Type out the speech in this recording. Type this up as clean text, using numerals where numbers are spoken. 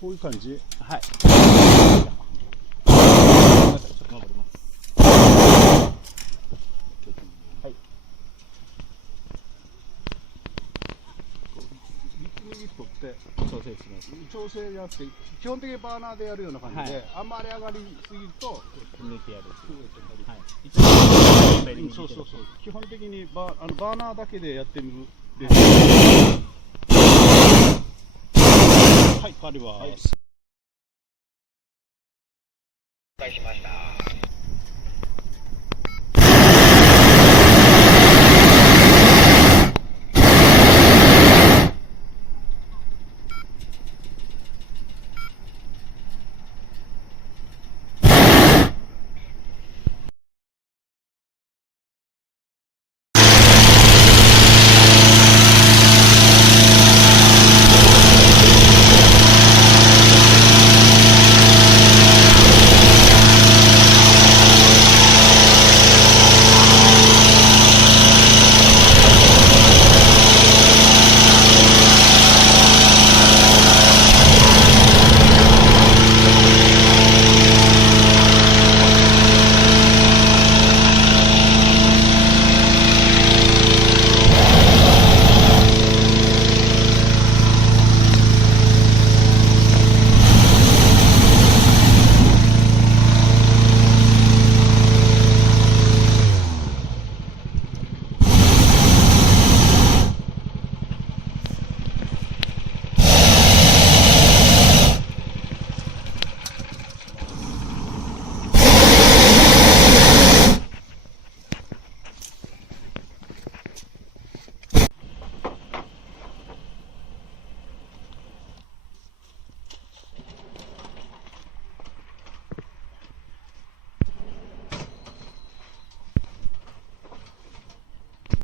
こういう感じ。はい。ちょっと登ります。はい。握っとって調整します。調整じゃなくて基本的にバーナーでやるような感じで、あんまり上がりすぎると抜いてやる。はい。そうそうそう。基本的にバーナーだけでやってみる。はい、変わります。お願いしました。